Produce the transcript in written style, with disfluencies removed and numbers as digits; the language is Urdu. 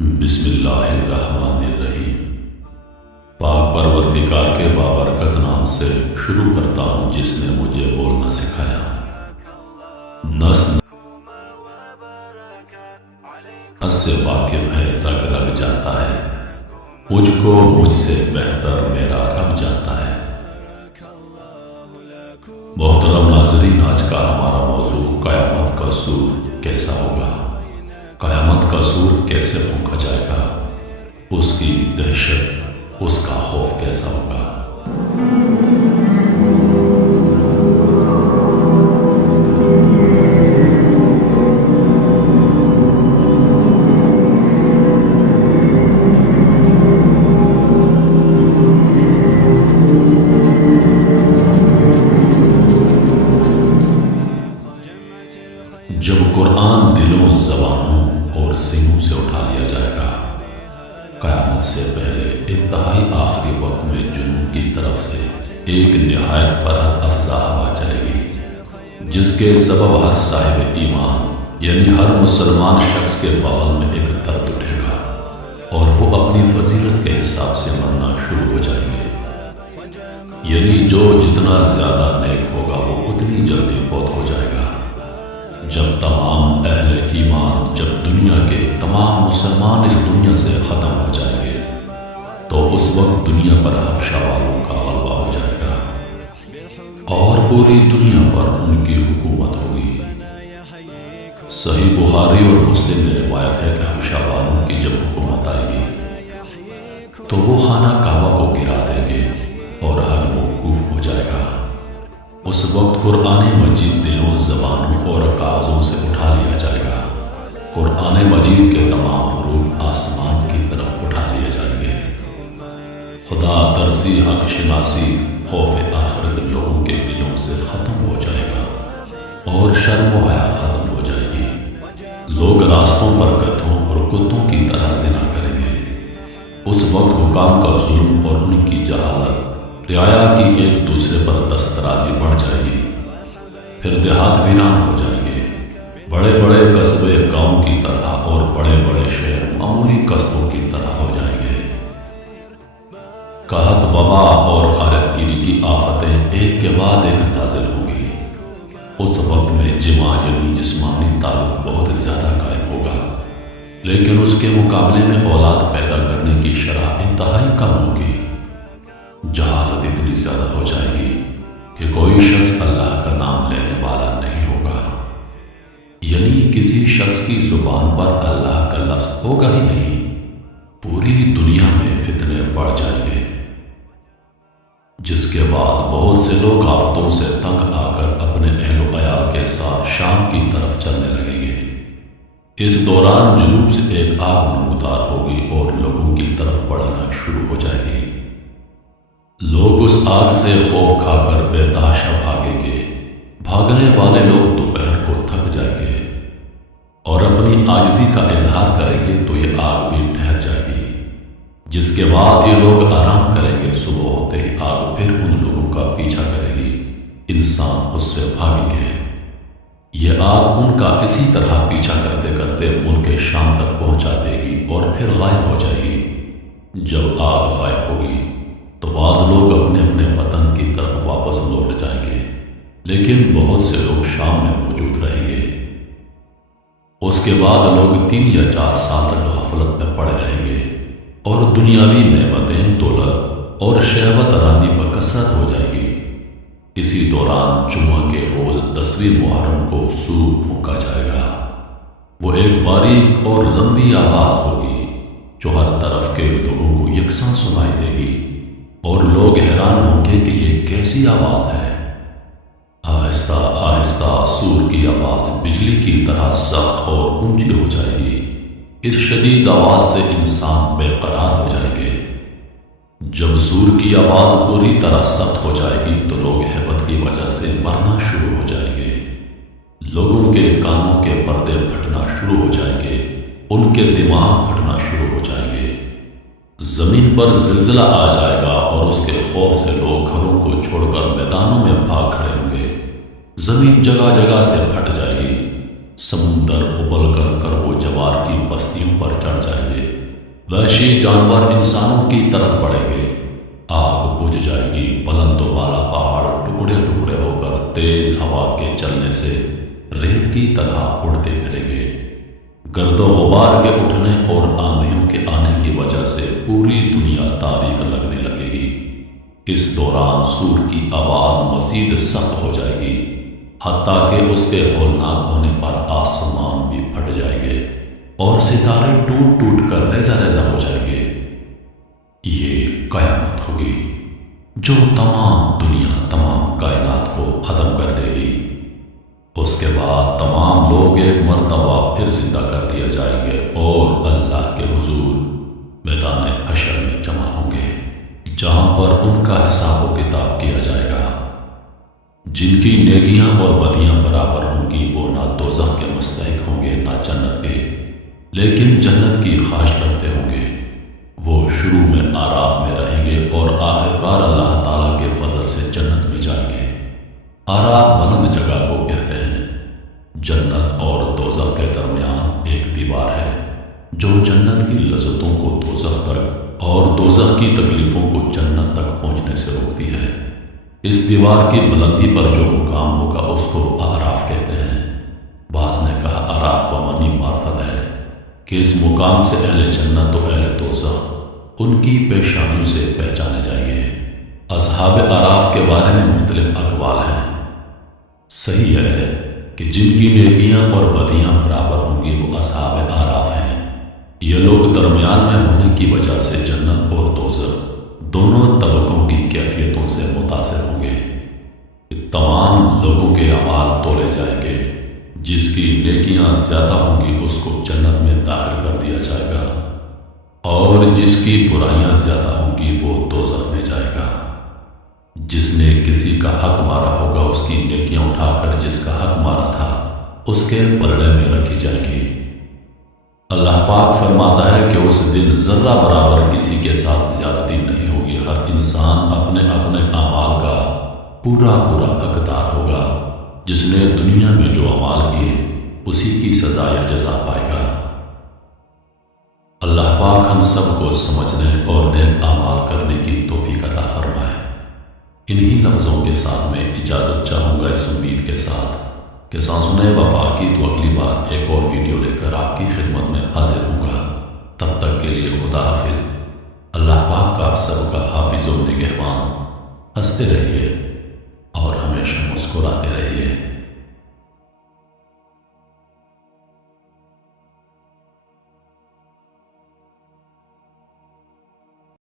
بسم اللہ الرحمن الرحیم۔ پاک پروردگار کے بابرکت نام سے شروع کرتا ہوں جس نے مجھے بولنا سکھایا۔ نس سے واقف ہے، رگ رگ جاتا ہے، مجھ کو مجھ سے بہتر میرا رب جانتا ہے۔ محترم ناظرین، آج کا ہمارا موضوع قیامت کا سور کیسا ہوگا، قیامت کا سور کیسے پھونکا جائے گا، اس کی دہشت، اس کا خوف کیسا ہوگا۔ جب قرآن دلوں، زبانوں اور سینوں سے اٹھا لیا جائے گا، قیامت سے پہلے انتہائی آخری وقت میں جنوب کی طرف سے ایک نہایت فرحت افزا ہوا چلے گی، جس کے سبب ہر صاحب ایمان یعنی ہر مسلمان شخص کے بغل میں ایک درد اٹھے گا اور وہ اپنی فضیلت کے حساب سے مرنا شروع ہو جائیں گے، یعنی جو جتنا زیادہ نیک ہوگا وہ اتنی جلدی فوت ہو جائے گا۔ جب تمام اہل ایمان، جب دنیا کے تمام مسلمان اس دنیا سے ختم ہو جائیں گے تو اس وقت دنیا پر حبشہ والوں کا غلبہ ہو جائے گا اور پوری دنیا پر ان کی حکومت ہوگی۔ صحیح بخاری اور مسلم میں روایت ہے کہ حبشہ والوں کی جب حکومت آئے گی تو وہ خانہ کعبہ کو گرا دیں گے اور حج موقوف ہو جائے گا۔ اس وقت قرآن مجید دلوں، زبانوں اور کاغذوں سے اٹھا لیا جائے گا۔ قرآن مجید کے تمام حروف آسمان کی طرف اٹھا لیے جائیں گے۔ خدا ترسی، حق شناسی، خوف آخرت لوگوں کے دلوں سے ختم ہو جائے گا اور شرم و حیا ختم ہو جائے گی۔ لوگ راستوں پر گدھوں اور کتوں کی طرح زنا کریں گے۔ اس وقت حکام کا ظلم اور ان کی جہالت، رعایا کی ایک دوسرے پر دست درازی بڑھ جائے گی۔ پھر دیہات ویران ہو جائیں گے، بڑے بڑے قصبے گاؤں کی طرح اور بڑے بڑے شہر معمولی قصبوں کی طرح ہو جائیں گے۔ قحط، وبا اور غارت گیری کی آفتیں ایک کے بعد ایک نازل ہوں گی۔ اس وقت میں جماع یعنی جسمانی تعلق بہت زیادہ قائم ہوگا، لیکن اس کے مقابلے میں اولاد پیدا کرنے کی شرح انتہائی کم ہوگی۔ جہالت اتنی زیادہ ہو جائے گی کہ کوئی شخص اللہ کا نام لینے والا نہیں ہوگا، یعنی کسی شخص کی زبان پر اللہ کا لفظ ہوگا ہی نہیں۔ پوری دنیا میں فتنے بڑھ جائیں گے، جس کے بعد بہت سے لوگ آفتوں سے تنگ آ کر اپنے اہل و عیال کے ساتھ شام کی طرف چلنے لگیں گے۔ اس دوران جنوب سے ایک آگ نمودار ہوگی اور لوگوں کی طرف بڑھنا شروع ہو جائے گی۔ لوگ اس آگ سے خوف کھا کر بے تحاشا بھاگیں گے۔ بھاگنے والے لوگ دوپہر کو تھک جائیں گے اور اپنی عاجزی کا اظہار کریں گے تو یہ آگ بھی ٹھہر جائے گی، جس کے بعد یہ لوگ آرام کریں گے۔ صبح ہوتے ہی آگ پھر ان لوگوں کا پیچھا کرے گی، انسان اس سے بھاگیں گے۔ یہ آگ ان کا اسی طرح پیچھا کرتے کرتے ملک شام تک پہنچا دے گی اور پھر غائب ہو جائے گی۔ جب آگ غائب ہوگی تو بعض لوگ اپنے اپنے وطن کی طرف واپس لوٹ جائیں گے، لیکن بہت سے لوگ شام میں موجود رہیں گے۔ اس کے بعد لوگ 3 یا 4 سال تک غفلت میں پڑے رہیں گے اور دنیاوی نعمتیں، دولت اور شہوت رانی بکثرت ہو جائے گی۔ اسی دوران جمعہ کے روز 10ویں محرم کو سور پھونکا جائے گا۔ وہ ایک باریک اور لمبی آواز ہوگی جو ہر طرف کے لوگوں کو یکساں سنائی دے گی اور لوگ حیران ہوں گے کہ یہ کیسی آواز ہے۔ آہستہ آہستہ سور کی آواز بجلی کی طرح سخت اور اونچی ہو جائے گی۔ اس شدید آواز سے انسان بے قرار ہو جائیں گے۔ جب سور کی آواز پوری طرح سخت ہو جائے گی تو لوگ ہیبت کی وجہ سے مرنا شروع ہو جائیں گے۔ لوگوں کے کانوں کے پردے پھٹنا شروع ہو جائیں گے، ان کے دماغ پھٹنا شروع ہو جائیں گے۔ زمین پر زلزلہ آ جائے گا اور اس کے خوف سے لوگ گھروں کو چھوڑ کر میدانوں میں بھاگ کھڑے ہوں گے۔ زمین جگہ جگہ سے پھٹ جائے گی، سمندر ابل کر وہ جوار کی بستیوں پر چڑھ جائیں گے۔ وحشی جانور انسانوں کی طرف بڑھیں گے، آگ بجھ جائے گی، بلند و بالا پہاڑ ٹکڑے ٹکڑے ہو کر تیز ہوا کے چلنے سے ریت کی طرح اڑتے پھریں گے۔ گرد و غبار کے اٹھنے اور آندھیوں کے آنے کی وجہ سے پوری دنیا تاریک لگنے لگے گی۔ اس دوران سور کی آواز مزید سخت ہو جائے گی، حتیٰ کہ اس کے ہولناک ہونے پر آسمان بھی پھٹ جائیں گے اور ستارے ٹوٹ ٹوٹ کر ریزہ ریزہ ہو جائیں گے۔ یہ قیامت ہوگی جو تمام دنیا، تمام کائنات کو ختم کر دے گی۔ اس کے بعد تمام لوگ ایک مرتبہ پھر زندہ کر دیا جائیں گے اور اللہ کے حضور میدان حشر میں جمع ہوں گے، جہاں پر ان کا حساب و کتاب کیا جائے گا۔ جن کی نیکیاں اور بدیاں برابر ہوں گی وہ نہ دوزخ کے مستحق ہوں گے نہ جنت کے، لیکن جنت کی خواہش رکھتے ہوں گے۔ وہ شروع میں آراف میں رہیں گے اور آخرکار اللہ تعالیٰ کے فضل سے جنت میں جائیں گے۔ آراف بلند جگہ کو کہتے ہیں۔ جنت اور دوزخ کے درمیان ایک دیوار ہے جو جنت کی لذتوں کو دوزخ تک اور دوزخ کی تکلیفوں کو جنت تک پہنچنے سے روکتی ہے۔ اس دیوار کی بلندی پر جو مقام ہوگا اس کو آراف کہتے ہیں۔ بعض نے کہا آراف بمعنی معرفت ہے کہ اس مقام سے اہل جنت و اہل دوزخ ان کی پیشانیوں سے پہچانے جائیں گے۔ اصحاب آراف کے بارے میں مختلف اقوال ہیں۔ صحیح ہے کہ جن کی نیکیاں اور بدیاں برابر ہوں گی وہ اصحاب آراف ہیں۔ یہ لوگ درمیان میں ہونے کی وجہ سے جنت اور دوزخ دونوں طبقوں کی کیفیتوں سے متاثر ہوں گے۔ تمام لوگوں کے اعمال تولے جائیں گے، جس کی نیکیاں زیادہ ہوں گی اس کو جنت میں داخل کر دیا جائے گا اور جس کی برائیاں زیادہ ہوں گی وہ دوزخ میں جائے گا۔ جس نے کسی کا حق مارا ہوگا اس کی نیکیاں اٹھا کر جس کا حق مارا تھا اس کے پلڑے میں رکھی جائے گی۔ اللہ پاک فرماتا ہے کہ اس دن ذرہ برابر کسی کے ساتھ زیادتی نہیں ہوگی، ہر انسان اپنے اپنے اعمال کا پورا پورا حقدار ہوگا۔ جس نے دنیا میں جو اعمال کیے اسی کی سزا یا جزا پائے گا۔ اللہ پاک ہم سب کو سمجھنے اور نیک اعمال کرنے کی توفیق عطا فرمائے۔ انہی لفظوں کے ساتھ میں اجازت چاہوں گا، اس امید کے ساتھ کہ سانسنے وفا کی تو اگلی بار ایک اور ویڈیو لے کر آپ کی خدمت میں حاضر ہوں گا۔ تب تک کے لیے خدا حافظ۔ اللہ پاک کا آپ سب کا حافظ و نگہبان۔ ہنستے رہیے اور ہمیشہ مسکراتے رہیے۔